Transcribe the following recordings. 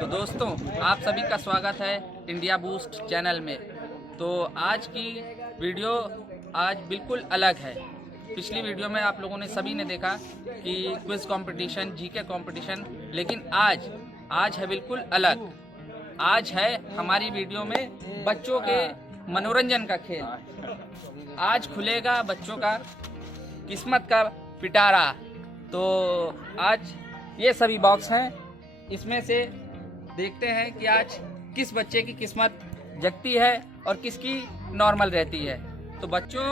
तो दोस्तों, आप सभी का स्वागत है इंडिया बूस्ट चैनल में। तो आज की वीडियो आज बिल्कुल अलग है। पिछली वीडियो में आप लोगों ने सभी ने देखा कि क्विज कंपटीशन, जीके कंपटीशन, लेकिन आज है बिल्कुल अलग। आज है हमारी वीडियो में बच्चों के मनोरंजन का खेल। आज खुलेगा बच्चों का किस्मत का पिटारा। तो आज ये सभी बॉक्स हैं, इसमें से देखते हैं कि आज किस बच्चे की किस्मत जगती है और किसकी नॉर्मल रहती है। तो बच्चों,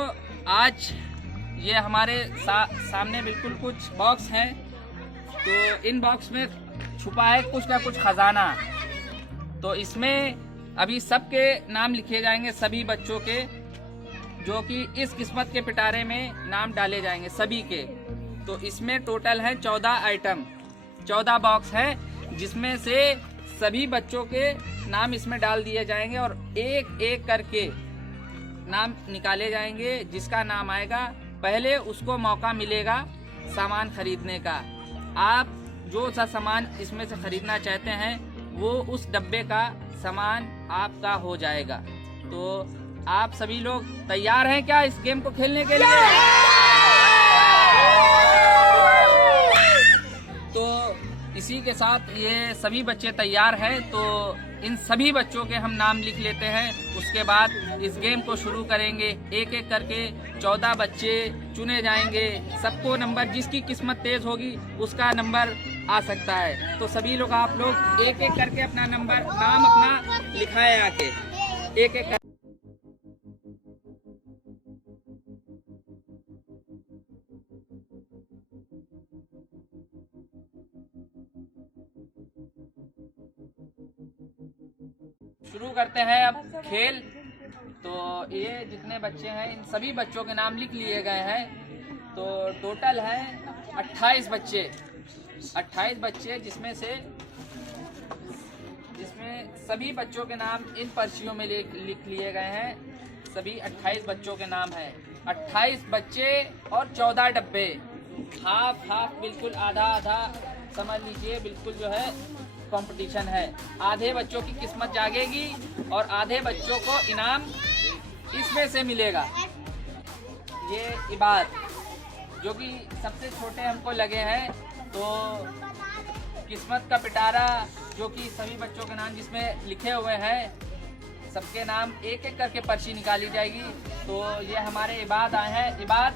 आज ये हमारे सामने बिल्कुल कुछ बॉक्स हैं। तो इन बॉक्स में छुपा है कुछ ना कुछ खजाना। तो इसमें अभी सबके नाम लिखे जाएंगे, सभी बच्चों के जो कि इस किस्मत के पिटारे में नाम डाले जाएंगे सभी के। तो इसमें टोटल है 14 आइटम, 14 बॉक्स है, जिसमें से सभी बच्चों के नाम इसमें डाल दिए जाएंगे और एक एक करके नाम निकाले जाएंगे। जिसका नाम आएगा पहले उसको मौका मिलेगा सामान खरीदने का। आप जो सा सामान इसमें से खरीदना चाहते हैं वो उस डब्बे का सामान आपका हो जाएगा। तो आप सभी लोग तैयार हैं क्या इस गेम को खेलने के लिए? तो इसी के साथ ये सभी बच्चे तैयार हैं। तो इन सभी बच्चों के हम नाम लिख लेते हैं, उसके बाद इस गेम को शुरू करेंगे। एक एक करके 14 बच्चे चुने जाएंगे। सबको नंबर, जिसकी किस्मत तेज होगी उसका नंबर आ सकता है। तो सभी लोग, आप लोग एक एक करके अपना नंबर, नाम अपना लिखाए आके एक एक। शुरू करते हैं अब खेल। तो ये जितने बच्चे हैं इन सभी बच्चों के नाम लिख लिए गए हैं। तो टोटल है 28 बच्चे, जिसमें सभी बच्चों के नाम इन पर्चियों में लिख लिए गए हैं। सभी 28 बच्चों के नाम हैं। 28 बच्चे और 14 डब्बे, हाफ बिल्कुल आधा समझ लीजिए, बिल्कुल जो है कंपटीशन है। आधे बच्चों की किस्मत जागेगी और आधे बच्चों को इनाम इसमें से मिलेगा। ये इबाद जो कि सबसे छोटे हमको लगे हैं। तो किस्मत का पिटारा, जो कि सभी बच्चों के नाम जिसमें लिखे हुए हैं, सबके नाम एक एक करके पर्ची निकाली जाएगी। तो ये हमारे इबाद आए हैं। इबाद,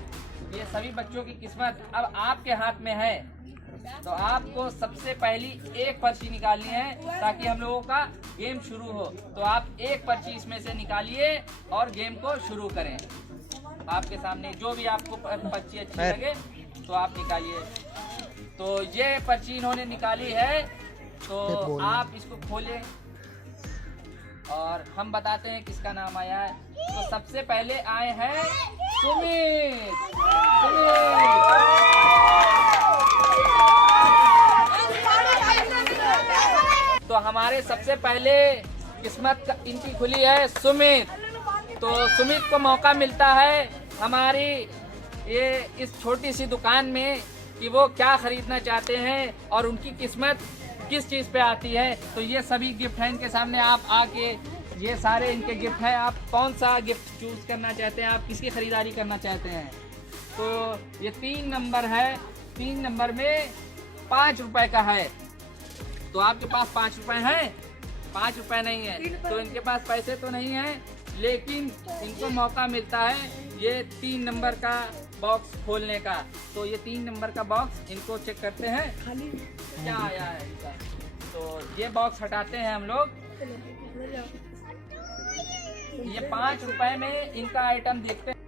ये सभी बच्चों की किस्मत अब आपके हाथ में है। तो आपको सबसे पहली एक पर्ची निकालनी है ताकि हम लोगों का गेम शुरू हो। तो आप एक पर्ची इसमें से निकालिए और गेम को शुरू करें। आपके सामने जो भी आपको पर्ची अच्छी लगे तो आप निकालिए। तो ये पर्ची इन्होंने निकाली है, तो आप इसको खोलें और हम बताते हैं किसका नाम आया है। तो सबसे पहले आए हैं सुमित। तो हमारे सबसे पहले किस्मत इनकी खुली है सुमित। तो सुमित को मौका मिलता है हमारी ये इस छोटी सी दुकान में कि वो क्या खरीदना चाहते हैं और उनकी किस्मत किस चीज़ पे आती है। तो ये सभी गिफ्ट हैं इनके सामने, आप आके, ये सारे इनके गिफ्ट हैं। आप कौन सा गिफ्ट चूज करना चाहते हैं, आप किसकी खरीदारी करना चाहते हैं? तो ये 3 नंबर है। 3 नंबर में 5 रुपए का है। तो आपके पास 5 रुपए हैं? 5 रुपए नहीं है तो इनके पास पैसे तो नहीं है, लेकिन इनको मौका मिलता है ये 3 नंबर का बॉक्स खोलने का। तो ये 3 नंबर का बॉक्स इनको चेक करते हैं क्या आया है इनका। तो ये बॉक्स हटाते हैं हम लोग। ये 5 रुपए में इनका आइटम देखते हैं।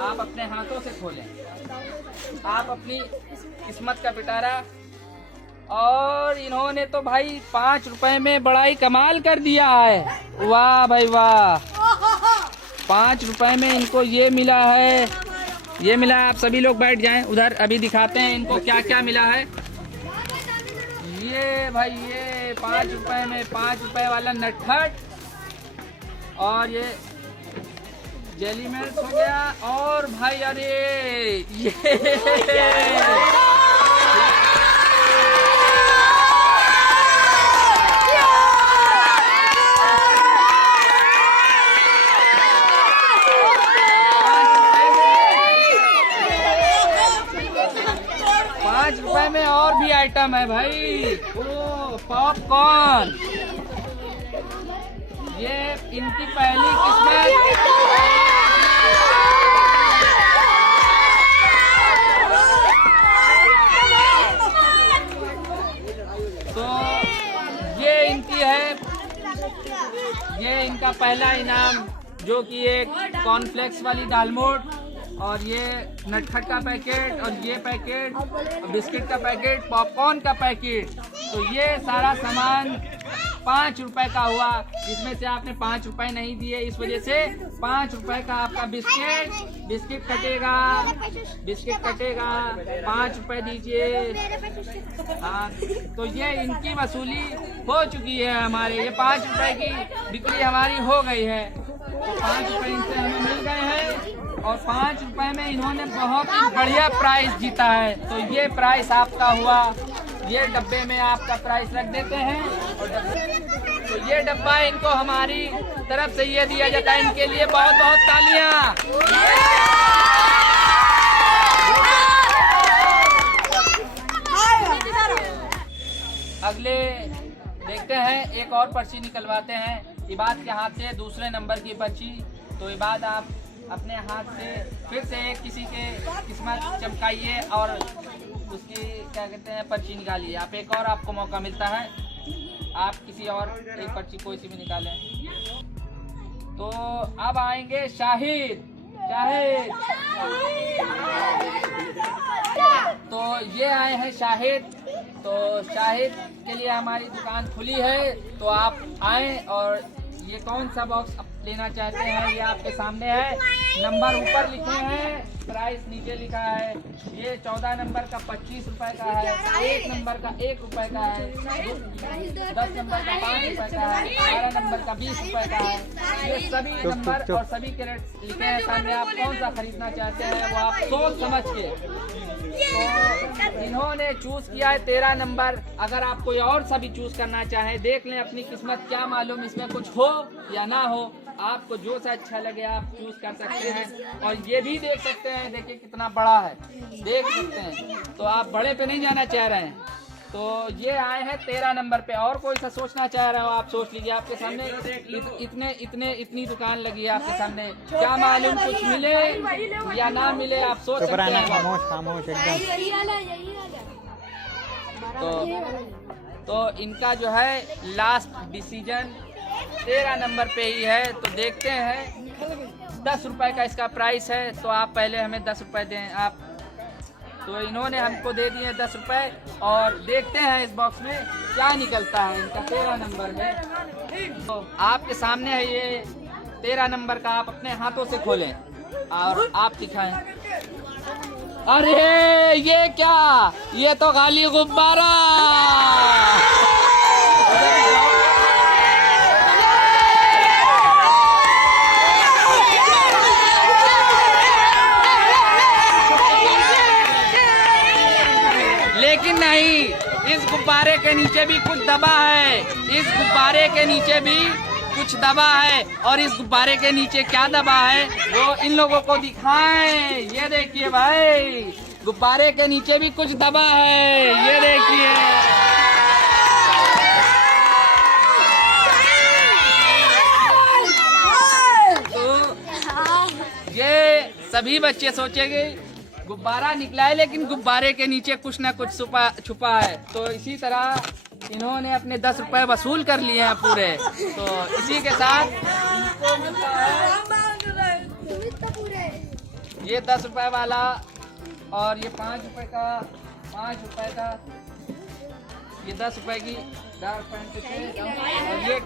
आप अपने हाथों से खोलें, आप अपनी किस्मत का पिटारा। और इन्होंने तो भाई 5 रुपए में बड़ा ही कमाल कर दिया है। वाह भाई वाह, 5 रुपए में इनको ये मिला है, ये मिला है। आप सभी लोग बैठ जाएं उधर, अभी दिखाते हैं इनको क्या क्या मिला है। ये भाई, ये 5 रुपए में 5 रुपए वाला नटखट, और ये जेली मेल्ट हो गया। और भाई अरे ये 5 रुपए में और भी आइटम है भाई। ओ पॉपकॉर्न, ये इनकी पहली किस्मत। तो ये इनकी है, ये इनका पहला इनाम, जो कि एक कॉर्नफ्लेक्स वाली दालमोट और ये नटखट का पैकेट और ये पैकेट, बिस्किट का पैकेट, पॉपकॉर्न का पैकेट। तो ये सारा सामान 5 रुपए का हुआ, जिसमें से आपने 5 रुपए नहीं दिए, इस वजह से 5 रुपए का आपका बिस्किट कटेगा। 5 रुपए दीजिए। हाँ, तो ये इनकी वसूली हो चुकी है हमारे। ये 5 रुपए की बिक्री हमारी हो गई है। तो 5 रुपए इनसे हमें मिल गए हैं और 5 रुपए में इन्होंने बहुत ही बढ़िया प्राइस जीता है। तो ये प्राइस आपका हुआ। ये डब्बे में आपका प्राइस रख देते हैं और तो ये डब्बा इनको हमारी तरफ से ये दिया जाता है। इनके लिए बहुत बहुत तालियां। अगले देखते हैं, एक और पर्ची निकलवाते हैं इबाद के हाथ से, दूसरे नंबर की पर्ची। तो इबाद आप अपने हाथ से फिर से किसी के किस्मत चमकाइए और उसकी क्या कहते हैं पर्ची निकालिए। आप एक और आपको मौका मिलता है, आप किसी और एक पर्ची कोई सी भी निकालें। तो अब आएंगे शाहिद। तो ये आए हैं शाहिद। तो शाहिद के लिए हमारी दुकान खुली है, तो आप आएँ और ये कौन सा बॉक्स लेना चाहते हैं ये आपके सामने है। नंबर ऊपर लिखे हैं, प्राइस नीचे लिखा है। ये 14 नंबर का 25 रुपए का है, 1 नंबर का 1 रुपए का है, 10 नंबर का 5 रुपए का है, 12 नंबर का 20 रुपए का है। ये सभी नंबर और सभी के रेट लिखे हैं सामने। आप कौन सा खरीदना चाहते हैं वो आप सोच समझ के। तो इन्होंने चूज किया है 13 नंबर। अगर आप कोई और सा भी चूज करना चाहें, देख लें अपनी किस्मत, क्या मालूम इसमें कुछ हो या ना हो। आपको जो सा अच्छा लगे आप चूज कर सकते हैं। और ये भी देख सकते हैं, देखिए कितना बड़ा है, देख सकते हैं। तो आप बड़े पे नहीं जाना चाह रहे हैं, तो ये आए हैं 13 नंबर पे। और कोई सा सोचना चाह रहे हो आप सोच लीजिए। आपके सामने इतनी दुकान लगी है आपके सामने, क्या मालूम कुछ मिले या ना मिले, आप सोच सकते हैं। तो इनका जो है लास्ट डिसीजन 13 नंबर पे ही है। तो देखते हैं, 10 रुपए का इसका प्राइस है। तो आप पहले हमें 10 रुपए दें आप। तो इन्होंने हमको दे दिए 10 रुपए और देखते हैं इस बॉक्स में क्या निकलता है इनका 13 नंबर में। तो आपके सामने है ये 13 नंबर का, आप अपने हाथों से खोलें और आप दिखाएं। अरे ये क्या, ये तो खाली गुब्बारा। लेकिन नहीं, इस गुब्बारे के नीचे भी कुछ दबा है। इस गुब्बारे के नीचे भी कुछ दबा है और इस गुब्बारे के नीचे क्या दबा है वो इन लोगों को दिखाएं। ये देखिए भाई, गुब्बारे के नीचे भी कुछ दबा है, ये देखिए। तो ये सभी बच्चे सोचेंगे गुब्बारा निकला है, लेकिन गुब्बारे के नीचे कुछ ना कुछ छुपा है। तो इसी तरह इन्होंने अपने 10 रुपए वसूल कर लिए हैं पूरे। तो इसी के साथ इनको मिलता है ये 10 रुपए वाला और ये 5 रुपए का, 5 रुपए का, ये 10 रुपए की डार्क फैंटेसी और ये।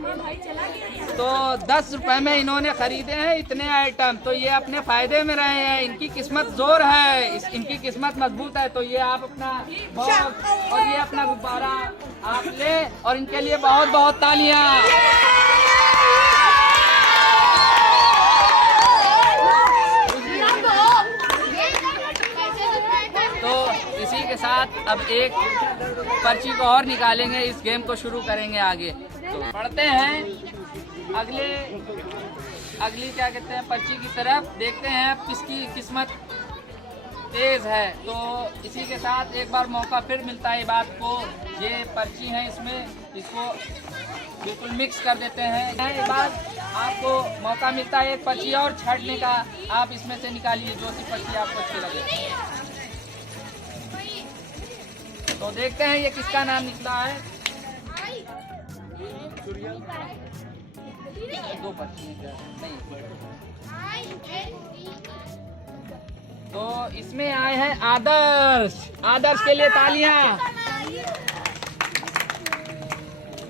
तो 10 रुपए में इन्होंने खरीदे हैं इतने आइटम। तो ये अपने फायदे में रहे हैं, इनकी किस्मत जोर है, इनकी किस्मत मजबूत है। तो ये आप अपना बॉक्स और ये अपना गुब्बारा आप ले और इनके लिए बहुत बहुत तालियां। इसी के साथ अब एक पर्ची को और निकालेंगे, इस गेम को शुरू करेंगे आगे। तो बढ़ते हैं अगली क्या कहते हैं पर्ची की तरफ, देखते हैं किसकी किस्मत तेज है। तो इसी के साथ एक बार मौका फिर मिलता है बात को, ये पर्ची है इसमें इसको बिल्कुल मिक्स कर देते हैं। एक बार आपको मौका मिलता है एक पर्ची और छाटने का, आप इसमें से निकालिए जो सी पर्ची आपको अच्छी लगे। तो देखते हैं ये किसका नाम निकला है। दो पर्ची नहीं, तो इसमें आए हैं आदर्श। आदर्श के लिए तालियां।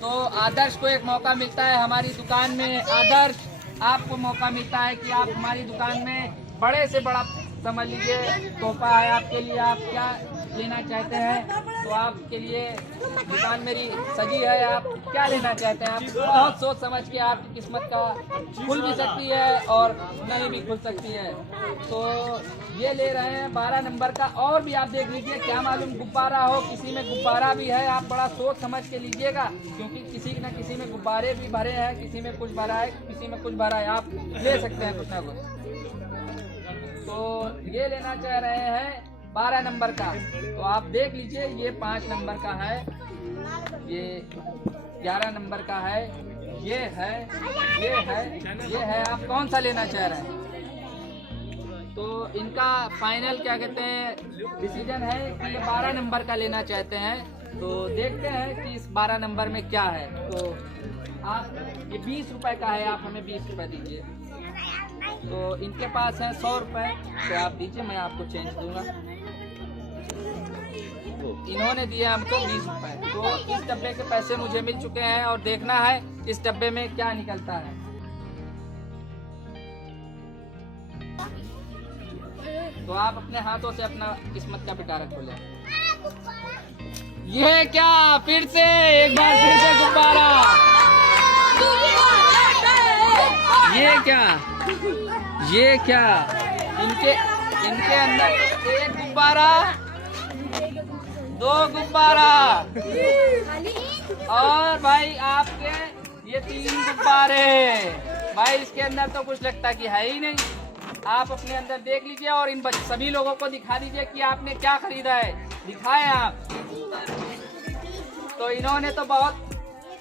तो आदर्श को एक मौका मिलता है हमारी दुकान में। आदर्श, आपको मौका मिलता है कि आप हमारी दुकान में बड़े से बड़ा समझ लीजिए तोहफा है आपके लिए, आप क्या लेना चाहते हैं। तो आपके लिए दुकान मेरी सजी है, आप क्या लेना चाहते हैं। आप बहुत सोच समझ के आपकी किस्मत का खुल भी सकती है और नहीं भी खुल सकती है। तो ये ले रहे हैं 12 नंबर का। और भी आप देख लीजिए, क्या मालूम गुब्बारा हो, किसी में गुब्बारा भी है, आप बड़ा सोच समझ के लीजिएगा, क्योंकि किसी न किसी में गुब्बारे भी भरे हैं, किसी में कुछ भरा है, किसी में कुछ भरा है, आप ले सकते हैं कुछ ना कुछ। तो ये लेना चाह रहे हैं 12 नंबर का, तो आप देख लीजिए ये 5 नंबर का है, ये 11 नंबर का है, ये है, आप कौन सा लेना चाह रहे हैं। तो इनका फाइनल क्या कहते हैं डिसीजन है कि ये 12 नंबर का लेना चाहते हैं। तो देखते हैं कि इस 12 नंबर में क्या है। तो आप ये 20 रुपए का है, आप हमें 20 रुपए दीजिए। तो इनके पास है 100 रुपए, तो आप दीजिए, मैं आपको चेंज दूंगा। इन्होंने दिए हमको 20 रुपए। तो इस डब्बे के पैसे मुझे मिल चुके हैं और देखना है इस डब्बे में क्या निकलता है। तो आप अपने हाथों से अपना किस्मत का पिटारा खोलें। ये क्या, फिर से एक बार फिर से गुब्बारा। ये क्या इनके अंदर एक गुब्बारा, 2 गुब्बारा और भाई आपके ये 3 गुब्बारे। भाई इसके अंदर तो कुछ लगता कि है ही नहीं। आप अपने अंदर देख लीजिए और इन सभी लोगों को दिखा दीजिए कि आपने क्या खरीदा है, दिखाएं आप। तो इन्होंने तो बहुत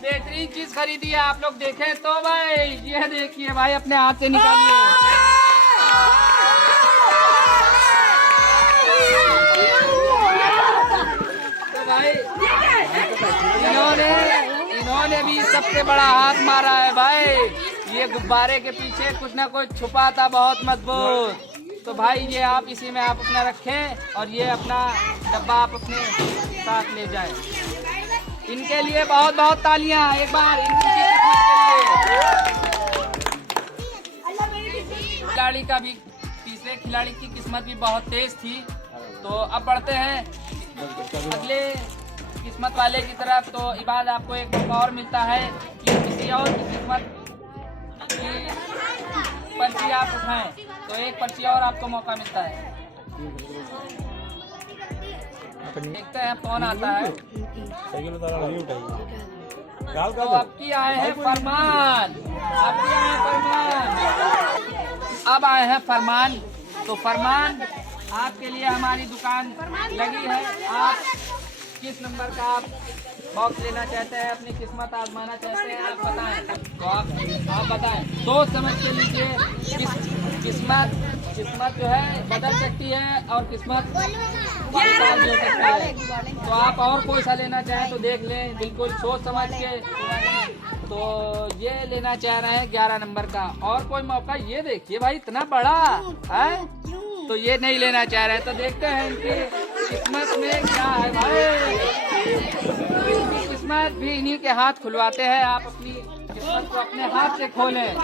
बेहतरीन चीज खरीदी है, आप लोग देखें तो भाई ये देखिए भाई, अपने हाथ से निकालिए। तो भाई इन्होंने भी सबसे बड़ा हाथ मारा है भाई। ये गुब्बारे के पीछे कुछ ना कुछ छुपा था बहुत मजबूत। तो भाई ये आप इसी में आप अपना रखें और ये अपना डब्बा आप अपने साथ ले जाएं। इनके लिए बहुत बहुत तालियां एक बार इनकी खिलाड़ी का भी, तीसरे खिलाड़ी की किस्मत भी बहुत तेज थी। तो अब बढ़ते हैं अगले किस्मत वाले की तरफ। तो इबाद आपको एक मौका और मिलता है कि किसी और की किस्मत की पर्ची आप उठाएं। तो एक पर्ची और आपको मौका मिलता है। देखते हैं कौन आता है। तो आपकी आए हैं फरमान, अब आए हैं फरमान। तो फरमान आपके लिए हमारी दुकान लगी है। आप किस नंबर का आप बॉक्स लेना चाहते हैं, अपनी किस्मत आजमाना चाहते हैं, आप बताएं। तो आप बताएं, सोच समझ के लीजिए। किस्मत जो है बदल सकती है और किस्मत हो सकता है। तो आप और कोई सा लेना चाहें तो देख लें, बिल्कुल सोच समझ के। तो ये लेना चाह रहे हैं 11 नंबर का। और कोई मौका, ये देखिए भाई इतना बड़ा है, तो ये नहीं लेना चाह रहे हैं। तो देखते हैं इनकी किस्मत में क्या है भाई। इनकी किस्मत भी इन्हीं के हाथ खुलवाते हैं। आप अपनी किस्मत को अपने हाथ से खोलें।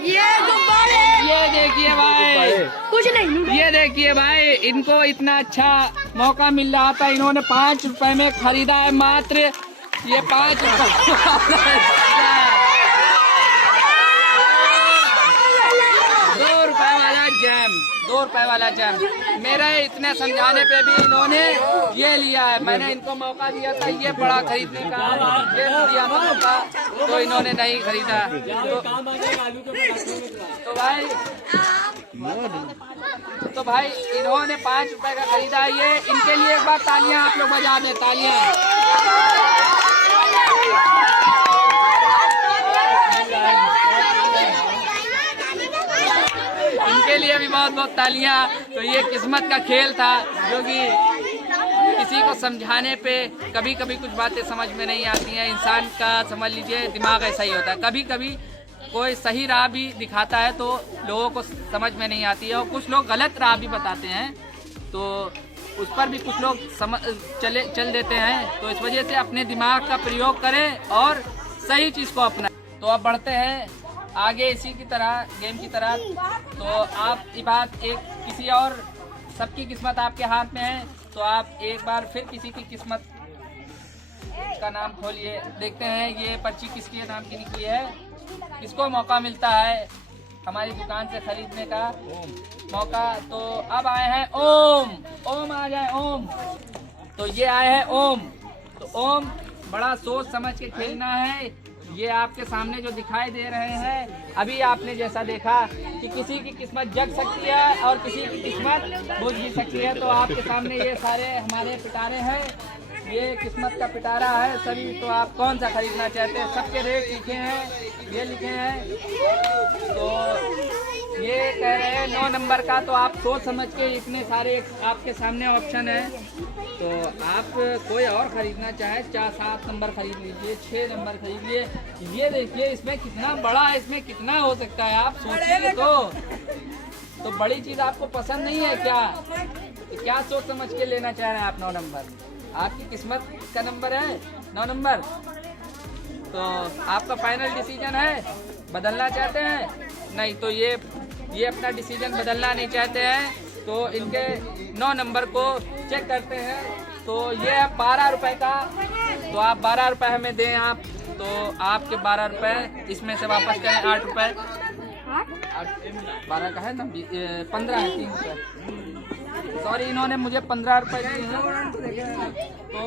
ये देखिए भाई, कुछ नहीं, ये देखिए भाई, इनको इतना अच्छा मौका मिल रहा था, इन्होंने 5 रुपए में खरीदा है मात्र। ये 5 रुपए 2 रुपए वाला जैम। जैम, 2 रुपए वाला जैम। मेरे इतने समझाने पे भी इन्होंने ये लिया है। मैंने इनको मौका दिया था ये बड़ा खरीदने का, ये दिया था मौका, तो इन्होंने नहीं खरीदा। तो भाई इन्होंने 5 रुपए का खरीदा। ये इनके लिए एक बार तालियां आप लोग बजा दें, तालियां। इनके लिए भी बहुत बहुत तालियां। तो ये किस्मत का खेल था, जो कि किसी को समझाने पे कभी कभी कुछ बातें समझ में नहीं आती हैं। इंसान का समझ लीजिए दिमाग ऐसा ही होता है, कभी कभी कोई सही राह भी दिखाता है तो लोगों को समझ में नहीं आती है, और कुछ लोग गलत राह भी बताते हैं तो उस पर भी कुछ लोग चल देते हैं। तो इस वजह से अपने दिमाग का प्रयोग करें और सही चीज़ को अपनाएं। तो अब बढ़ते हैं आगे इसी की तरह, गेम की तरह। तो आप ये बात एक किसी और, सबकी किस्मत आपके हाथ में है, तो आप एक बार फिर किसी की किस्मत का नाम खोलिए। देखते हैं ये पर्ची किसके नाम की निकली है, किसको मौका मिलता है हमारी दुकान से खरीदने का मौका। तो अब आए हैं ओम। ओम आ जाए, ओम। तो ये आए हैं ओम। तो ओम, बड़ा सोच समझ के खेलना है। ये आपके सामने जो दिखाई दे रहे हैं, अभी आपने जैसा देखा कि किसी की किस्मत जग सकती है और किसी की किस्मत बुझ भी सकती है। तो आपके सामने ये सारे हमारे पिटारे हैं, ये किस्मत का पिटारा है सभी। तो आप कौन सा खरीदना चाहते हैं? सबके रेट लिखे हैं, ये लिखे हैं। तो ये कह रहे हैं 9 नंबर का, तो आप सोच समझ के, इतने सारे आपके सामने ऑप्शन है, तो आप कोई और खरीदना चाहे, 7 नंबर खरीद लीजिए, 6 नंबर खरीद लीजिए। ये देखिए इसमें कितना बड़ा है, इसमें कितना हो सकता है, आप सोचिए। तो बड़ी चीज़ आपको पसंद नहीं है क्या? तो क्या सोच समझ के लेना चाह रहे हैं आप? 9 नंबर आपकी किस्मत का नंबर है, 9 नंबर। तो आपका फाइनल डिसीजन है, बदलना चाहते हैं? नहीं, तो ये अपना डिसीजन बदलना नहीं चाहते हैं, तो इनके 9 नंबर को चेक करते हैं। तो ये है 12 रुपए का, तो आप 12 रुपए हमें दें आप। तो आपके 12 रुपए इसमें से वापस करें 8 रुपए। 12 का है ना, 15 है, 3 रुपए। सॉरी, इन्होंने मुझे 15 रुपए दिए हैं, तो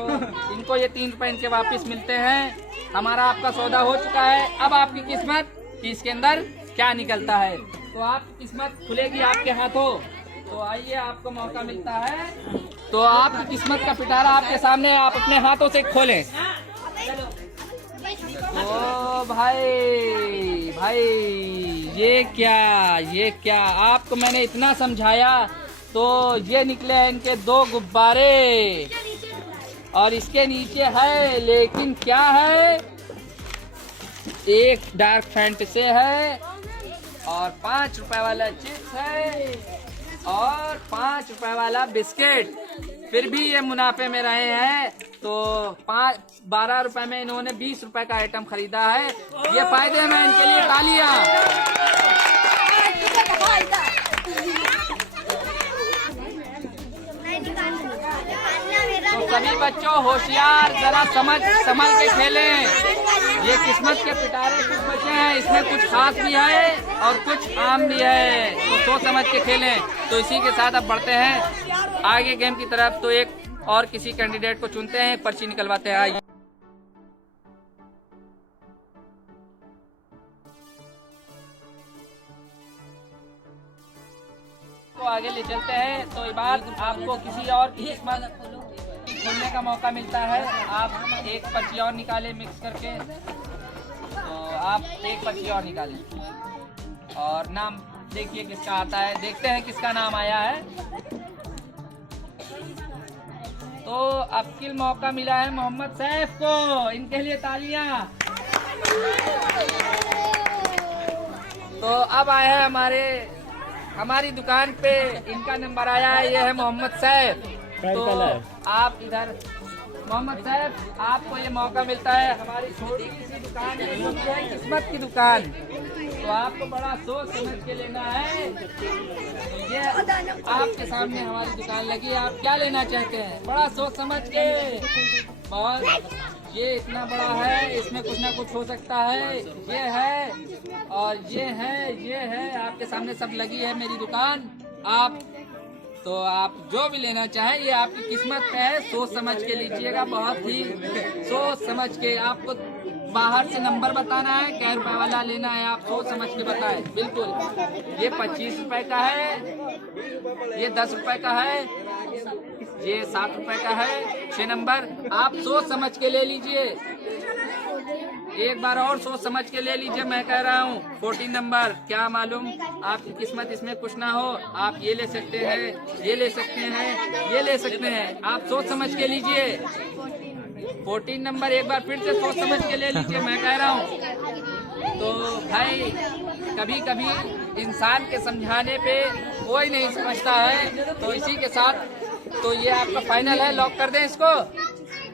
इनको ये 3 रुपए इनके वापस मिलते हैं। हमारा आपका सौदा हो चुका है। अब आपकी किस्मत कि इसके अंदर क्या निकलता है, तो आपकी किस्मत खुलेगी आपके हाथों। तो आइए, आपको मौका मिलता है। तो आपकी किस्मत का पिटारा आपके सामने, आप अपने हाथों से खोलें। ओ भाई ये क्या आपको मैंने इतना समझाया, तो ये निकले हैं इनके 2 गुब्बारे, और इसके नीचे है, लेकिन क्या है, एक डार्क फैंटेसी है, और 5 रुपए वाला चिप्स है, और 5 रुपए वाला बिस्किट। फिर भी ये मुनाफे में रहे हैं। तो 12 रुपए में इन्होंने 20 रुपए का आइटम खरीदा है। ये फायदे में, इनके लिए तालियां। तो सभी बच्चों होशियार, जरा समझ के खेलें। ये किस्मत के पिटारे कुछ बचे हैं, इसमें कुछ खास भी है और कुछ आम भी है, तो सोच समझ के खेलें। तो इसी के साथ अब बढ़ते हैं आगे गेम की तरफ। तो एक और किसी कैंडिडेट को चुनते हैं, पर्ची निकलवाते हैं। तो आगे ले चलते हैं। तो ये बात आपको किसी और की किस्मत खोलने का मौका मिलता है। आप एक पर्ची और निकालें मिक्स करके, तो आप एक पर्ची और निकालें और नाम देखिए किसका आता है। देखते हैं किसका नाम आया है। तो अब की मौका मिला है मोहम्मद सैफ को, इनके लिए तालियां। तो अब आए हैं हमारी दुकान पे, इनका नंबर आया है, ये है मोहम्मद सैफ। तो आप इधर, मोहम्मद सैफ, आपको ये मौका मिलता है। हमारी छोटी सी दुकान है किस्मत की दुकान, तो आपको बड़ा सोच समझ के लेना है। ये आपके सामने हमारी दुकान लगी है, आप क्या लेना चाहते हैं? बड़ा सोच समझ के। बहुत, ये इतना बड़ा है, इसमें कुछ ना कुछ हो सकता है। ये है और ये है, आपके सामने सब लगी है मेरी दुकान। आप जो भी लेना चाहें ये आपकी किस्मत पे है। सोच समझ के लीजिएगा, बहुत ही सोच समझ के। आपको बाहर से नंबर बताना है, क्या रुपए वाला लेना है, आप सोच समझ के बताएं। बिल्कुल, ये 25 रुपए का है, ये 10 रुपए का है, ये 7 रुपए का है 6 नंबर। आप सोच समझ के ले लीजिए, एक बार और सोच समझ के ले लीजिए। मैं कह रहा हूँ 14 नंबर, क्या मालूम आपकी किस्मत इसमें कुछ ना हो। आप ये ले सकते हैं, ये ले सकते हैं, ये ले सकते हैं। आप सोच समझ के लीजिए। 14 नंबर एक बार फिर से सोच समझ के ले लीजिए, मैं कह रहा हूँ। तो भाई कभी कभी इंसान के समझाने पे कोई नहीं समझता है। तो इसी के साथ तो ये आपका फाइनल है, लॉक कर दें इसको।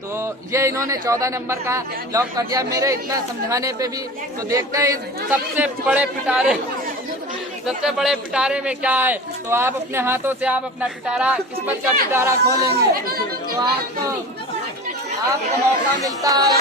तो ये इन्होंने 14 नंबर का लॉक कर दिया मेरे इतना समझाने पे भी। तो देखते हैं इस सबसे बड़े पिटारे में क्या है। तो आप अपने हाथों से आप अपना पिटारा, किस्मत का पिटारा खोलेंगे तो आपको मौका मिलता है।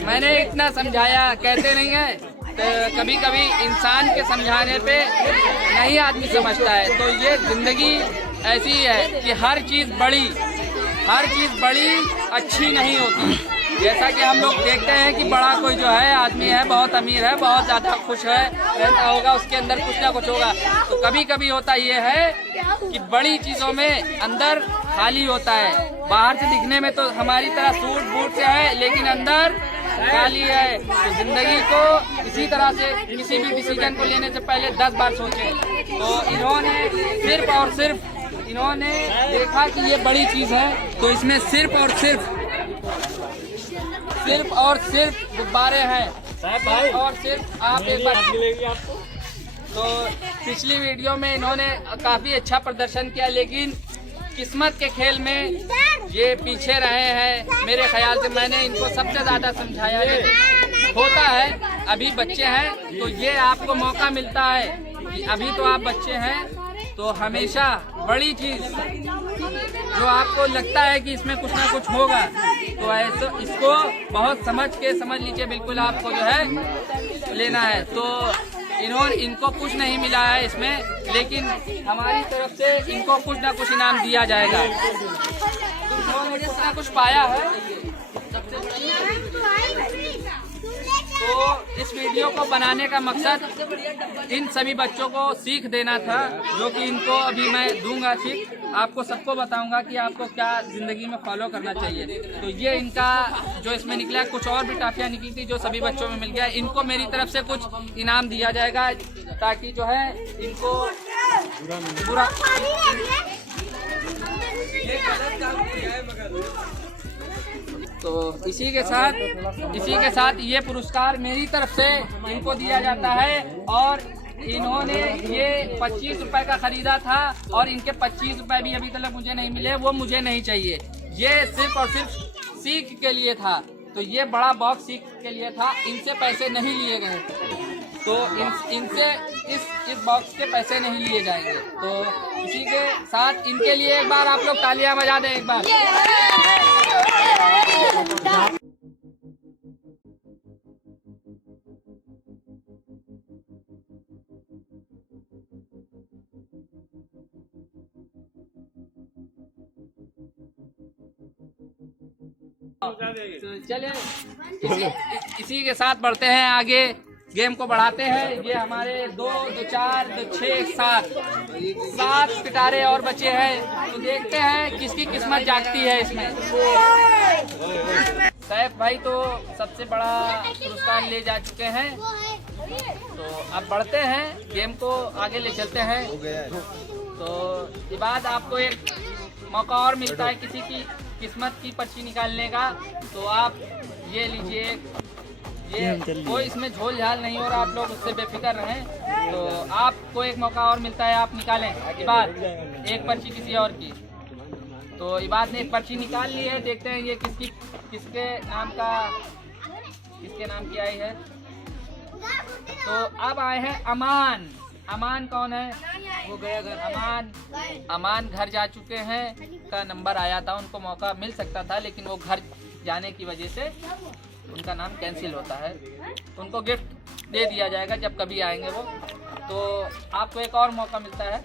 मैंने इतना समझाया, कहते नहीं है तो कभी कभी इंसान के समझाने पे नहीं आदमी समझता है। तो ये जिंदगी ऐसी है कि हर चीज़ बड़ी अच्छी नहीं होती। जैसा कि हम लोग देखते हैं कि बड़ा कोई जो है आदमी है, बहुत अमीर है, बहुत ज़्यादा खुश है रहता होगा, उसके अंदर कुछ ना कुछ होगा। तो कभी कभी होता ये है कि बड़ी चीज़ों में अंदर खाली होता है। बाहर से दिखने में तो हमारी तरह सूट बूट से है, लेकिन अंदर खाली है। तो जिंदगी को इसी तरह से किसी भी डिसीजन को लेने से पहले 10 बार सोचें। तो इन्होंने सिर्फ और सिर्फ इन्होंने देखा कि ये बड़ी चीज़ है, तो इसमें सिर्फ और सिर्फ गुब्बारे हैं और सिर्फ आप एक बार। तो पिछली वीडियो में इन्होंने काफ़ी अच्छा प्रदर्शन किया, लेकिन किस्मत के खेल में ये पीछे रहे हैं। मेरे ख्याल से मैंने इनको सबसे ज़्यादा समझाया, लेकिन होता है अभी बच्चे हैं तो ये आपको मौका मिलता है कि अभी तो आप बच्चे हैं। तो हमेशा बड़ी चीज़ जो आपको लगता है कि इसमें कुछ ना कुछ होगा, तो ऐसे इसको बहुत समझ लीजिए। बिल्कुल आपको जो है लेना है। तो इनको कुछ नहीं मिला है इसमें, लेकिन हमारी तरफ से इनको कुछ ना कुछ इनाम दिया जाएगा। इन्होंने कुछ ना कुछ पाया है। तो इस वीडियो को बनाने का मकसद इन सभी बच्चों को सीख देना था, जो कि इनको अभी मैं दूंगा सीख। आपको सबको बताऊंगा कि आपको क्या ज़िंदगी में फॉलो करना चाहिए। तो ये इनका जो इसमें निकला, कुछ और भी टाफियाँ निकली थी जो सभी बच्चों में मिल गया। इनको मेरी तरफ से कुछ इनाम दिया जाएगा, ताकि जो है इनको पूरा तो इसी के साथ ये पुरस्कार मेरी तरफ से इनको दिया जाता है। और इन्होंने ये 25 रुपए का खरीदा था और इनके 25 रुपए भी अभी तक मुझे नहीं मिले, वो मुझे नहीं चाहिए। ये सिर्फ और सिर्फ सीख के लिए था। तो ये बड़ा बॉक्स सीख के लिए था, इनसे पैसे नहीं लिए गए। तो इनसे इस बॉक्स के पैसे नहीं लिए जाएंगे। तो इसी के साथ इनके लिए एक बार आप लोग तालियां बजा दें एक बार। चलिए इसी के साथ बढ़ते हैं आगे, गेम को बढ़ाते हैं। ये हमारे 2, 4, 6, 7 पिटारे और बचे हैं। तो देखते हैं किसकी किस्मत जागती है इसमें। सैफ भाई तो सबसे बड़ा पुरस्कार ले जा चुके हैं। तो अब बढ़ते हैं, गेम को आगे ले चलते हैं। तो इसके बाद आपको एक मौका और मिलता है किसी की किस्मत की पर्ची निकालने का। तो आप ये लीजिए, ये कोई इसमें झोल झाल नहीं हो रहा, आप लोग उससे बेफिक्र रहें। तो आपको एक मौका और मिलता है, आप निकालें इबाद एक पर्ची किसी और की। तो इबाद ने एक पर्ची निकाल ली है, देखते हैं ये किसके नाम की आई है। तो अब आए हैं अमान। अमान कौन है? वो गया घर। अमान घर जा चुके हैं, का नंबर आया था, उनको मौका मिल सकता था लेकिन वो घर जाने की वजह से उनका नाम कैंसिल होता है। उनको गिफ्ट दे दिया जाएगा जब कभी आएंगे वो। तो आपको एक और मौका मिलता है,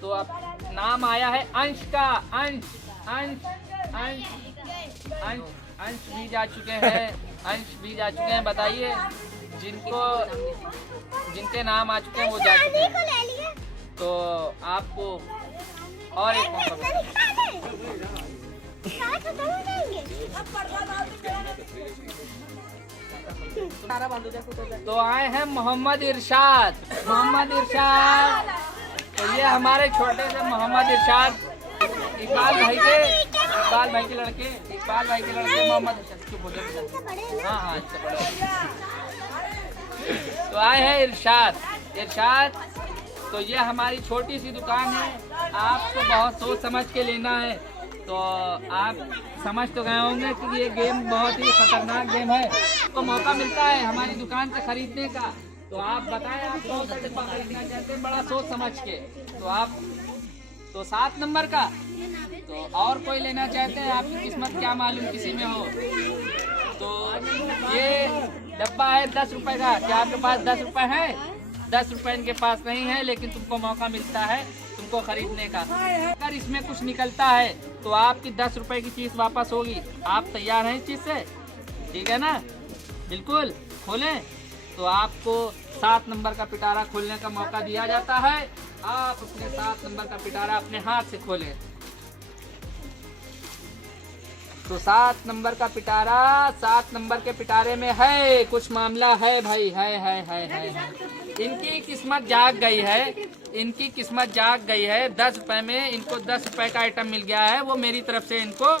तो आप नाम आया है अंश का। अंश भी जा चुके हैं। बताइए जिनके नाम आ चुके हैं वो जा चुके हैं। तो आपको और एक मौका मिलेगा। तो आए हैं मोहम्मद इरशाद। तो ये हमारे छोटे से मोहम्मद इरशाद, इकबाल भाई के लड़के मोहम्मद इरशाद। हाँ इससे बड़े। तो आए हैं इरशाद। तो ये हमारी छोटी सी दुकान है, आपको बहुत सोच समझ के लेना है। तो आप समझ तो गए होंगे कि ये गेम बहुत ही खतरनाक गेम है। तो मौका मिलता है हमारी दुकान से खरीदने का। तो आप बताएं, आप कौन सा डिब्बा खरीदना चाहते हैं बड़ा सोच समझ के। तो 7 नंबर का। तो और कोई लेना चाहते हैं? आपकी किस्मत क्या मालूम किसी में हो। तो ये डब्बा है 10 रुपए का। क्या आपके पास 10 रुपए है? 10 रुपए इनके पास नहीं है, लेकिन तुमको मौका मिलता है तुमको खरीदने का। अगर इसमें कुछ निकलता है तो आपकी 10 रुपए की चीज वापस होगी। आप तैयार हैं इस चीज से? ठीक है ना? बिल्कुल खोलें। तो आपको 7 नंबर का पिटारा खोलने का मौका दिया जाता है। आप अपने 7 नंबर का पिटारा अपने हाथ से खोलें। तो 7 नंबर का पिटारा, 7 नंबर के पिटारे में है कुछ मामला है भाई, है। इनकी किस्मत जाग गई है। 10 रुपए में इनको 10 रुपए का आइटम मिल गया है। वो मेरी तरफ से इनको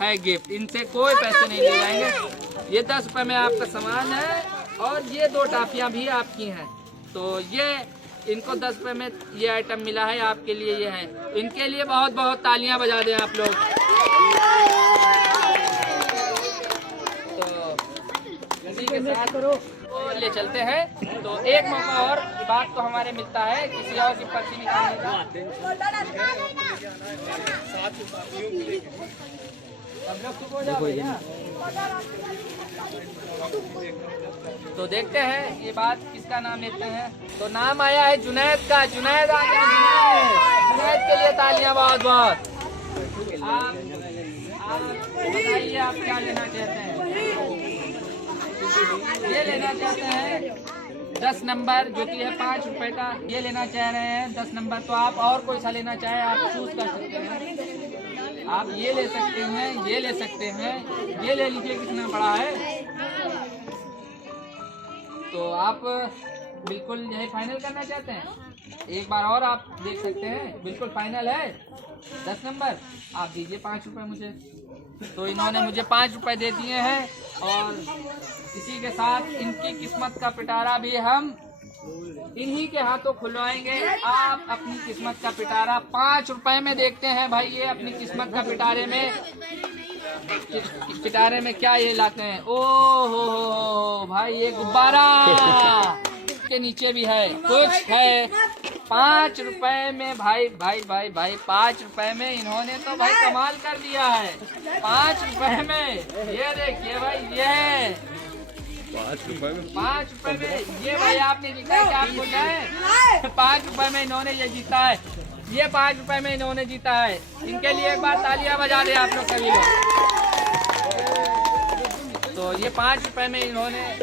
है गिफ्ट। इनसे कोई पैसे नहीं ले जाएंगे। ये 10 रुपए में आपका सामान है और ये 2 टॉफियां भी आपकी हैं। तो ये इनको 10 रुपए में ये आइटम मिला है, आपके लिए ये है। इनके लिए बहुत बहुत तालियां बजा दें आप लोग। तो इसी के साथ तो ले चलते हैं। तो एक मौका और बात को हमारे मिलता है किसी और की पर्ची निकालने का। तो देखते हैं ये बात किसका नाम लेते हैं। तो नाम आया है जुनैद का। जुनैद आ गया। जुनैद के लिए तालियां बहुत बहुत। आप बताइए आप क्या लेना चाहते हैं? ये लेना चाहते हैं 10 नंबर जो कि है 5 रुपए का। ये लेना चाह रहे हैं 10 नंबर। तो आप और कोई सा लेना चाहे आप चूज कर सकते हैं। आप ये ले सकते हैं, ये ले सकते हैं, ये ले लीजिए कितना बड़ा है। तो आप बिल्कुल यही फाइनल करना चाहते हैं? एक बार और आप देख सकते हैं। बिल्कुल फाइनल है 10 नंबर। आप दीजिए 5 रुपए मुझे। तो इन्होंने मुझे 5 रुपए दे दिए हैं और इसी के साथ इनकी किस्मत का पिटारा भी हम इन्हीं के हाथों खुलवाएंगे। आप अपनी किस्मत का पिटारा 5 रुपए में देखते हैं भाई। ये अपनी किस्मत का पिटारे में क्या ये लाते हैं? ओ हो भाई, ये गुब्बारा के नीचे भी है कुछ है। 5 रुपए में भाई 5 रुपए में इन्होंने तो भाई कमाल कर दिया है। 5 रुपए में ये देखिए भाई, ये 5 रुपए में ये भाई आपने जीता है। क्या आपको जाए 5 रुपए में इन्होंने ये जीता है। ये 5 रुपए में इन्होंने जीता है। इनके लिए एक बार तालियां बजा दे आप लोग सभी लोग। तो ये 5 रुपए में इन्होंने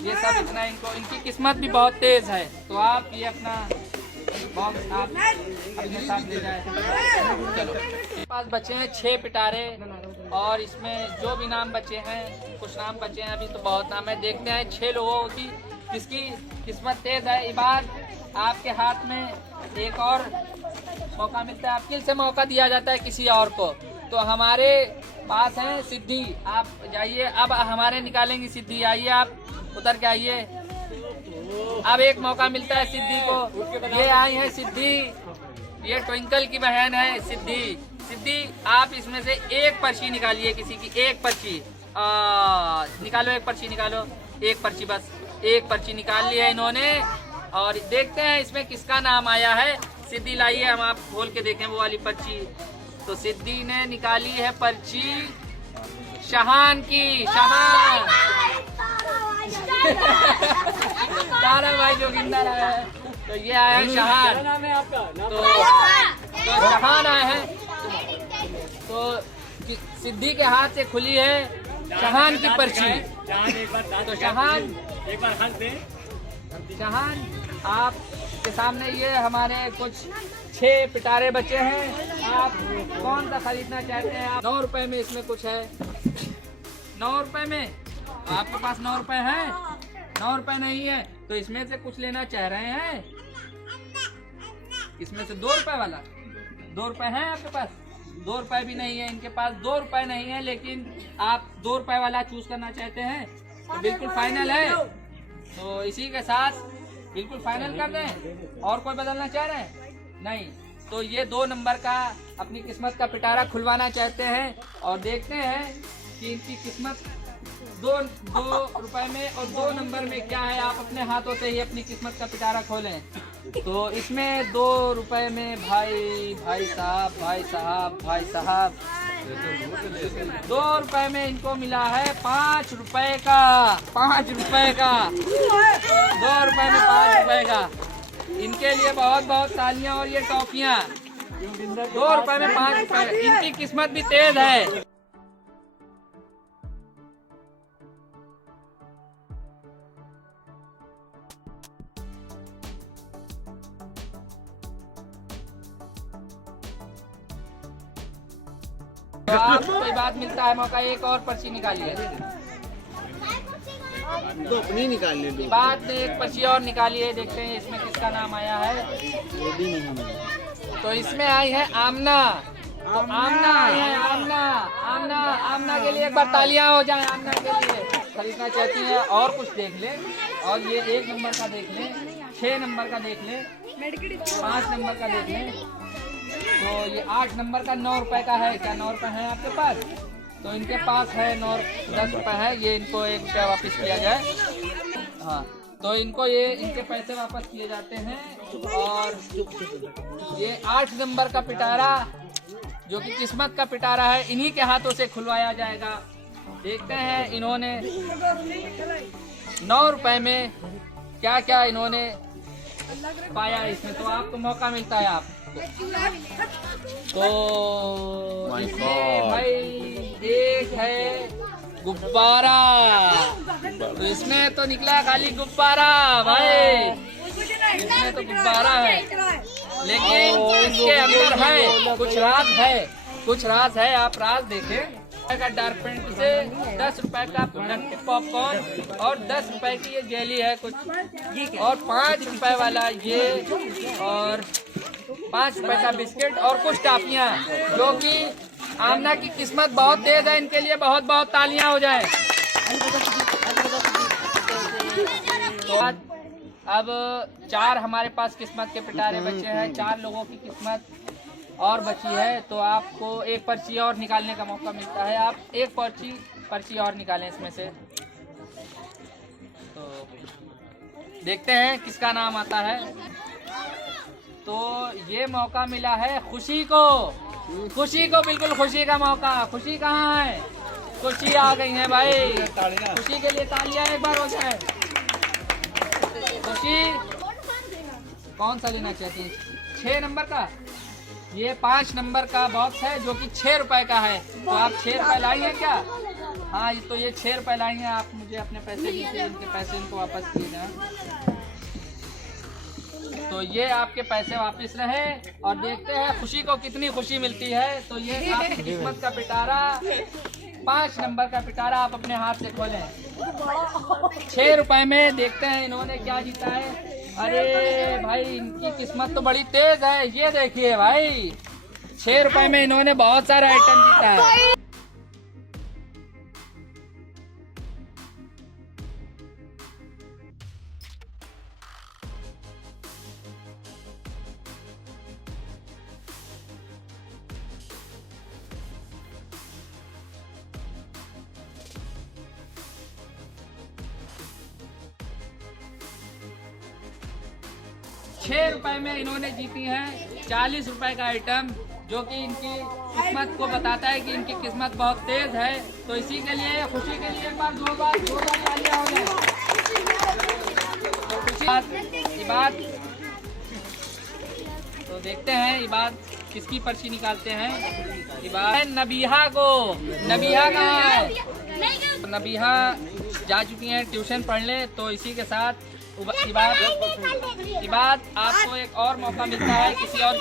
ये सब इतना, इनको इनकी किस्मत भी बहुत तेज है। तो आप ये अपना बॉक्स आप अपने साथ ले जाए। चलो, पास बचे हैं 6 पिटारे और इसमें जो भी नाम बचे हैं, कुछ नाम बचे हैं, अभी तो बहुत नाम है। देखते हैं 6 लोगों की किसकी किस्मत तेज है। इस बार आपके हाथ में एक और मौका मिलता है। आपके से मौका दिया जाता है किसी और को। तो हमारे पास है सिद्धि। आप जाइए, अब हमारे निकालेंगी सिद्धि। आइए आप उतर के आइए। अब एक मौका मिलता है सिद्धि को। ये आई है सिद्धि, ये ट्विंकल की बहन है सिद्धि। आप इसमें से एक पर्ची निकालिए, किसी की एक पर्ची निकालो। एक पर्ची निकालो। एक पर्ची, बस एक पर्ची निकाल ली है इन्होंने। और देखते हैं इसमें किसका नाम आया है। सिद्धि लाइए, हम आप खोल के देखें वो वाली पर्ची। तो सिद्धि ने निकाली है पर्ची शहान की। शहान तारा भाई जोगिंदर आया है, तो ये आया है शहान। नाम है आपका? तो शहान आया है। तो सिद्धि के हाथ से खुली है शहान की पर्ची। तो शहान एक बार हंस दे। शहान आपके सामने ये हमारे कुछ 6 पिटारे बचे हैं। आप कौन सा खरीदना चाहते हैं? आप 9 रुपए में इसमें कुछ है। 9 रुपए में आपके पास 9 रुपए है? 9 रुपए नहीं है तो इसमें से कुछ लेना चाह रहे हैं? इसमें से 2 रुपए वाला 2 रुपए है आपके पास? 2 रुपए भी नहीं है इनके पास। 2 रुपए नहीं है, लेकिन आप 2 रुपए वाला चूज करना चाहते हैं तो बिल्कुल फाइनल है। तो इसी के साथ बिल्कुल फाइनल कर दें। और कोई बदलना चाह रहे हैं? नहीं। तो ये 2 नंबर का अपनी किस्मत का पिटारा खुलवाना चाहते हैं और देखते हैं कि इनकी किस्मत 2 रुपए में और 2 नंबर में क्या है। आप अपने हाथों से ही अपनी किस्मत का पिटारा खोलें। तो इसमें 2 रुपए में भाई साहब 2 रुपए में इनको मिला है 5 रुपए का। 5 रुपए का 2 रुपए में 5 रुपए का। इनके लिए बहुत बहुत तालियां और ये टॉफियां। 2 रुपए में 5 रुपए। इनकी किस्मत भी तेज है। तो आपको कोई बात मिलता है मौका। एक और पर्ची निकालिए। तो अपनी निकाल ले। बात ने एक पर्ची और निकाली है। देखते हैं इसमें किसका नाम आया है। तो इसमें आई है आमना। तो आमना आई है। आमना के लिए एक बार तालियां हो जाए। आमना के लिए खरीदना चाहती हैं और कुछ देख ले। और ये 1 नंबर का देख ले, 6 नंबर का देख ले, 5 नंबर का देख ले। तो ये 8 नंबर का 9 रुपए का है। क्या 9 रुपए है आपके पास? तो इनके पास है 10 रुपए है। ये इनको 1 रुपया वापस किया जाए। हाँ, तो इनको ये इनके पैसे वापस किए जाते हैं। और ये 8 नंबर का पिटारा जो कि किस्मत का पिटारा है, इन्हीं के हाथों से खुलवाया जाएगा। देखते हैं इन्होंने 9 रुपए में क्या क्या इन्होंने पाया इसमें। तो आपको मौका मिलता है। आप तो इसमें भाई एक है गुब्बारा। तो इसमें तो निकला खाली गुब्बारा भाई। इसमें तो गुब्बारा है, लेकिन इसके अंदर है कुछ राज है। आप राज देखें। का डार्क पेंट से 10 रुपए का पॉपकॉर्न और 10 रुपए की ये जेली है कुछ, और 5 रुपए वाला ये, और 5 रुपए का बिस्किट और कुछ टॉफियां। जो कि आमना की किस्मत बहुत तेज है। इनके लिए बहुत बहुत तालियां हो जाए। तो अब 4 हमारे पास किस्मत के पिटारे बचे हैं। 4 लोगों की किस्मत और बची है। तो आपको एक पर्ची और निकालने का मौका मिलता है। आप एक पर्ची और निकालें इसमें से। तो देखते हैं किसका नाम आता है। तो ये मौका मिला है खुशी को। बिल्कुल खुशी का मौका। खुशी कहाँ है? खुशी आ गई है भाई। खुशी के लिए तालियां एक बार हो जाए। खुशी कौन सा लेना चाहती है? 6 नंबर का। ये 5 नंबर का बॉक्स है जो कि 6 रुपए का है। तो आप 6 रुपए लाई हैं क्या? हाँ, तो ये 6 रुपए लाई हैं। आप मुझे अपने पैसे दीजिए। इनके पैसे इनको वापस किए जाए। तो ये आपके पैसे वापस रहे। और देखते हैं खुशी को कितनी खुशी मिलती है। तो ये आपकी किस्मत का पिटारा, 5 नंबर का पिटारा आप अपने हाथ से खोलें। 6 रुपए में देखते हैं इन्होंने क्या जीता है। अरे भाई, इनकी किस्मत तो बड़ी तेज है। ये देखिए भाई, 6 रुपए में इन्होंने बहुत सारा आइटम जीता है। 6 रुपए में इन्होंने जीती है 40 रुपए का आइटम, जो कि इनकी किस्मत को बताता है कि इनकी किस्मत बहुत तेज है। तो इसी के लिए, खुशी के लिए एक बार दो बार तालियां हो जाए। तो खुशी इबाद, तो देखते हैं इबाद किसकी पर्ची निकालते हैं। इबाद नबीहा को, नबीहा कहाँ है? नबीहा जा चुकी हैं ट्यूशन पढ़ने। तो इसी के साथ इबाद आपको एक और मौका मिलता है किसी और,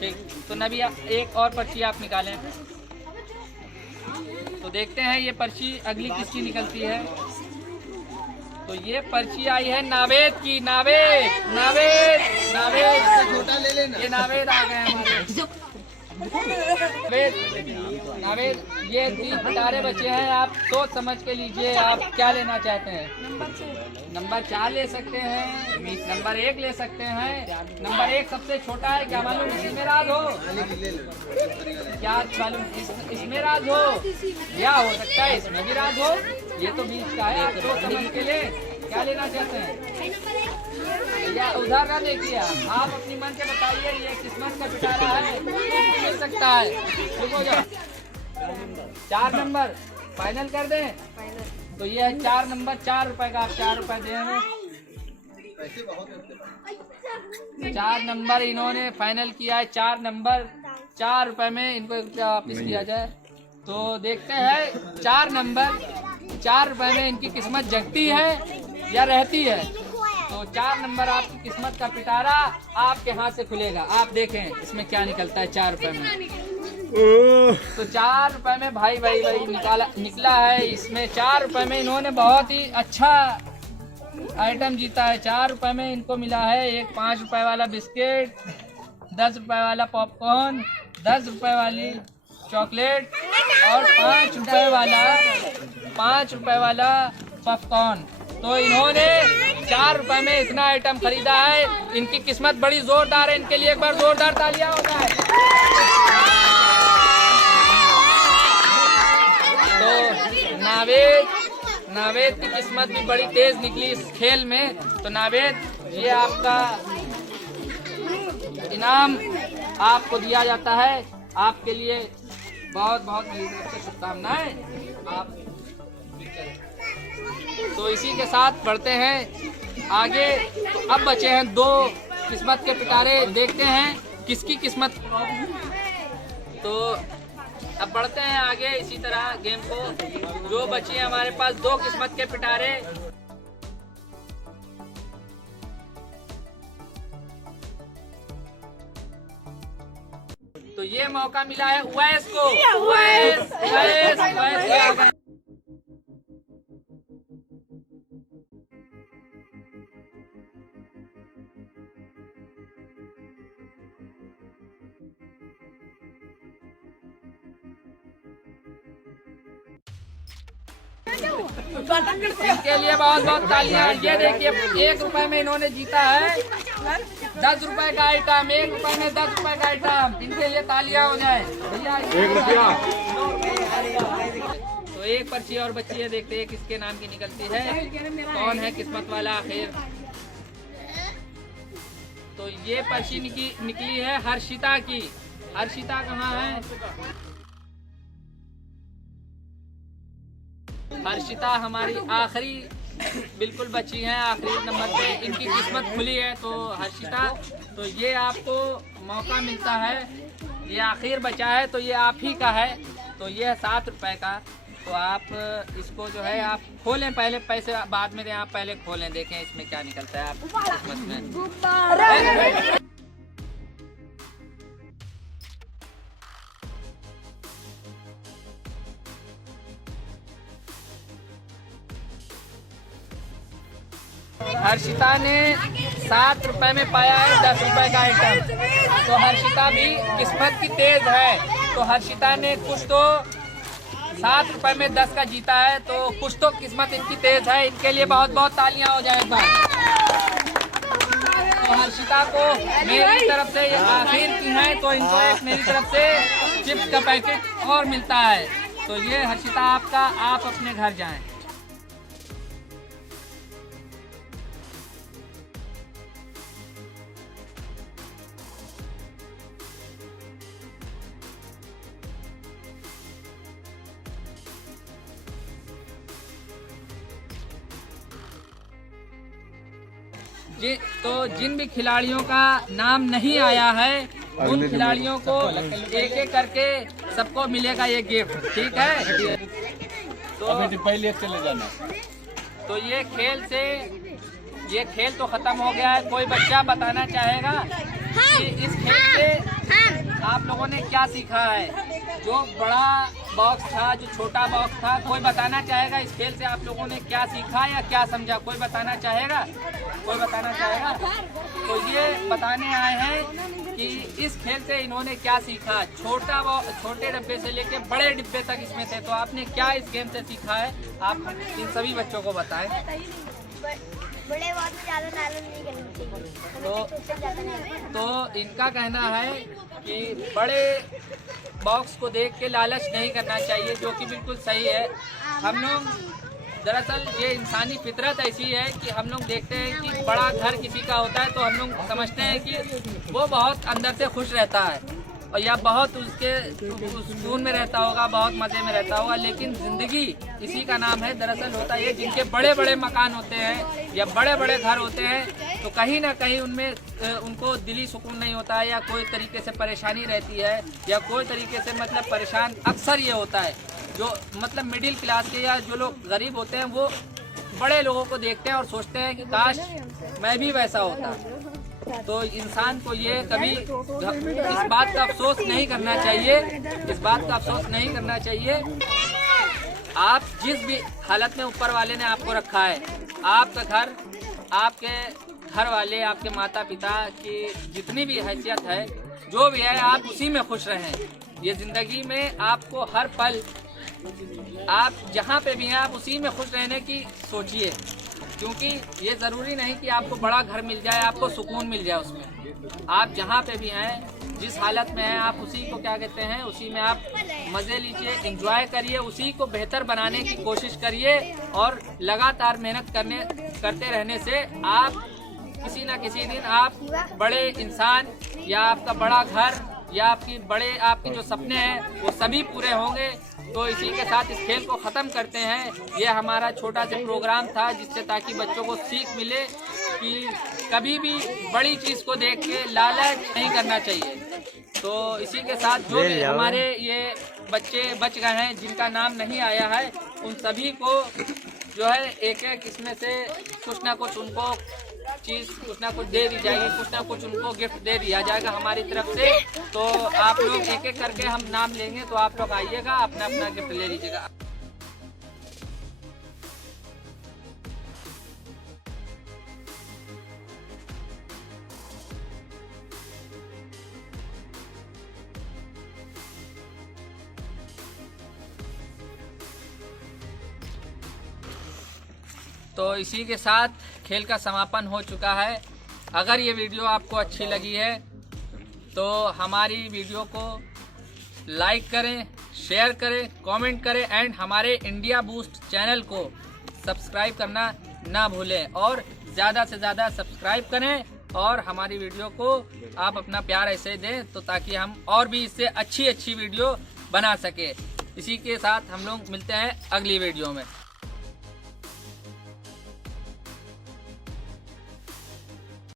ठीक। तो नबीहा एक और पर्ची आप निकालें। तो देखते हैं ये पर्ची अगली किसकी निकलती है। तो ये पर्ची आई है नावेद की। नावेद नावेद नावेद छोटा ले लेना। ये नावेद आ गए हमारे। नावेद ये 3 पिटारे बचे हैं, आप सोच समझ के लीजिए आप क्या लेना चाहते हैं। नंबर 4 ले सकते हैं, नंबर 1 ले सकते हैं। नंबर 1 सबसे छोटा है, क्या मालूम इसी में राज हो? क्या मालूम इसमें राज हो, या हो सकता है इसमें भी राज हो। ये तो बीच का है, आप सोच समझ के लिए क्या लेना चाहते हैं। या उधार ना देखिए, आप अपनी मन से बताइए ये किस्मत का पिटारा है, मिल सकता है। ठीक हो जाओ। 4 नंबर फाइनल कर दें। तो ये है 4 नंबर, 4 रुपए का, आप 4 रुपए दे रहे हैं। 4 नंबर इन्होंने फाइनल किया है। 4 नंबर 4 रुपए में इनको वापिस किया जाए। तो देखते हैं 4 नंबर 4 रुपए में इनकी किस्मत जगती है या रहती है। तो 4 नंबर आपकी किस्मत का पिटारा आपके हाथ से खुलेगा। आप देखें इसमें क्या निकलता है 4 रुपए में। तो 4 रुपए में भाई निकला है। इसमें 4 रुपए में इन्होंने बहुत ही अच्छा आइटम जीता है। 4 रुपए में इनको मिला है एक 5 रुपए वाला बिस्किट, 10 रुपए वाला पॉपकॉर्न, 10 रुपए वाली चॉकलेट और 5 रुपए वाला पॉपकॉर्न। तो इन्होंने 4 रुपए में इतना आइटम खरीदा है। इनकी किस्मत बड़ी जोरदार है, इनके लिए एक बार जोरदार तालियां हो जाए। तो नावेद की किस्मत भी बड़ी तेज निकली इस खेल में। तो नावेद ये आपका इनाम आपको दिया जाता है। आपके लिए बहुत बहुत मेरी तरफ से शुभकामनाएं। आप तो इसी के साथ बढ़ते हैं आगे। तो अब बचे हैं 2 किस्मत के पिटारे, देखते हैं किसकी किस्मत। तो अब बढ़ते हैं आगे इसी तरह गेम को। जो बची है हमारे पास 2 किस्मत के पिटारे। तो ये मौका मिला है उवैस को। उवैस इनके लिए बहुत बहुत तालियां। ये देखिए 1 रुपए में इन्होंने जीता है 10 रुपए का आइटम। 1 रुपए में 10 रुपए का आइटम। इनके लिए तालियां हो जाए भैया। 1 रुपया। तो एक पर्ची और बची है, देखते हैं किसके नाम की निकलती है, कौन है किस्मत वाला आखिर। तो ये पर्ची निकली है हर्षिता की। हर्षिता कहाँ है? हर्षिता हमारी आखिरी बिल्कुल बची हैं, आखिरी नंबर पे इनकी किस्मत खुली है। तो हर्षिता, तो ये आपको मौका मिलता है, ये आखिर बचा है तो ये आप ही का है। तो ये है 7 रुपए का। तो आप इसको जो है आप खोलें, पहले पैसे बाद में दें, आप पहले खोलें, देखें इसमें क्या निकलता है आपकी किस्मत में। हर्षिता ने 7 रुपए में पाया है 10 रुपए का आइटम। तो हर्षिता भी किस्मत की तेज है। तो हर्षिता ने कुछ तो 7 रुपए में 10 का जीता है। तो कुछ तो किस्मत इनकी तेज है। इनके लिए बहुत बहुत तालियां हो जाए एक बार। तो हर्षिता को मेरी तरफ से आखिर की है, तो इनको एक मेरी तरफ से चिप्स का पैकेट और मिलता है। तो ये हर्षिता आपका, आप अपने घर जाएं। तो जिन भी खिलाड़ियों का नाम नहीं आया है उन खिलाड़ियों को एक एक करके सबको मिलेगा ये गिफ्ट, ठीक है। तो पहले चले जाना। तो ये खेल तो खत्म हो गया है। कोई बच्चा बताना चाहेगा कि इस खेल से आप लोगों ने क्या सीखा है? जो बड़ा बॉक्स था, जो छोटा बॉक्स था, कोई बताना चाहेगा इस खेल से आप लोगों ने क्या सीखा या क्या समझा? कोई बताना चाहेगा? कोई बताना चाहेगा? तो ये बताने आए हैं कि इस खेल से इन्होंने क्या सीखा। छोटे डिब्बे से लेके बड़े डिब्बे तक इसमें थे। तो आपने क्या इस गेम से सीखा है, आप इन सभी बच्चों को बताएं। बड़े बहुत ज्यादा नाराज नहीं करनी चाहिए। तो इनका कहना है कि बड़े बॉक्स को देख के लालच नहीं करना चाहिए, जो कि बिल्कुल सही है। हम लोग दरअसल ये इंसानी फितरत ऐसी है कि हम लोग देखते हैं कि बड़ा घर किसी का होता है तो हम लोग समझते हैं कि वो बहुत अंदर से खुश रहता है और या बहुत उसके सुकून में रहता होगा, बहुत मज़े में रहता होगा। लेकिन ज़िंदगी इसी का नाम है। दरअसल होता है जिनके बड़े बड़े मकान होते हैं या बड़े बड़े घर होते हैं तो कहीं ना कहीं उनमें उनको दिली सुकून नहीं होता है या कोई तरीके से परेशानी रहती है या कोई तरीके से मतलब परेशान अक्सर ये होता है। जो मतलब मिडिल क्लास के या जो लोग गरीब होते हैं वो बड़े लोगों को देखते हैं और सोचते हैं कि काश मैं भी वैसा होता। तो इंसान को ये कभी इस बात का अफसोस नहीं करना चाहिए, इस बात का अफसोस नहीं करना चाहिए। आप जिस भी हालत में ऊपर वाले ने आपको रखा है, आपका घर, आपके घर वाले, आपके माता पिता की जितनी भी हैसियत है, जो भी है, आप उसी में खुश रहें। ये जिंदगी में आपको हर पल आप जहाँ पे भी हैं आप उसी में खुश रहने की सोचिए, क्योंकि ये ज़रूरी नहीं कि आपको बड़ा घर मिल जाए, आपको सुकून मिल जाए उसमें। आप जहाँ पे भी हैं, जिस हालत में हैं, आप उसी को क्या कहते हैं, उसी में आप मज़े लीजिए, एंजॉय करिए, उसी को बेहतर बनाने की कोशिश करिए और लगातार मेहनत करते रहने से आप किसी न किसी दिन आप बड़े इंसान या आपका बड़ा घर या आपके जो सपने हैं वो सभी पूरे होंगे। तो इसी के साथ इस खेल को ख़त्म करते हैं। ये हमारा छोटा सा प्रोग्राम था जिससे ताकि बच्चों को सीख मिले कि कभी भी बड़ी चीज़ को देख के लालच नहीं करना चाहिए। तो इसी के साथ जो भी हमारे ये बच्चे बच गए हैं जिनका नाम नहीं आया है उन सभी को जो है एक एक इसमें से कुछ ना कुछ उनको चीज़ कुछ ना कुछ दे दी जाएगी, कुछ ना कुछ उनको गिफ्ट दे दिया जाएगा हमारी तरफ से। तो आप लोग एक एक करके हम नाम लेंगे तो आप लोग आइएगा, अपना अपना गिफ्ट ले लीजिएगा। तो इसी के साथ खेल का समापन हो चुका है। अगर ये वीडियो आपको अच्छी लगी है तो हमारी वीडियो को लाइक करें, शेयर करें, कमेंट करें एंड हमारे इंडिया बूस्ट चैनल को सब्सक्राइब करना ना भूलें और ज़्यादा से ज़्यादा सब्सक्राइब करें और हमारी वीडियो को आप अपना प्यार ऐसे दें तो ताकि हम और भी इससे अच्छी वीडियो बना सके। इसी के साथ हम लोग मिलते हैं अगली वीडियो में।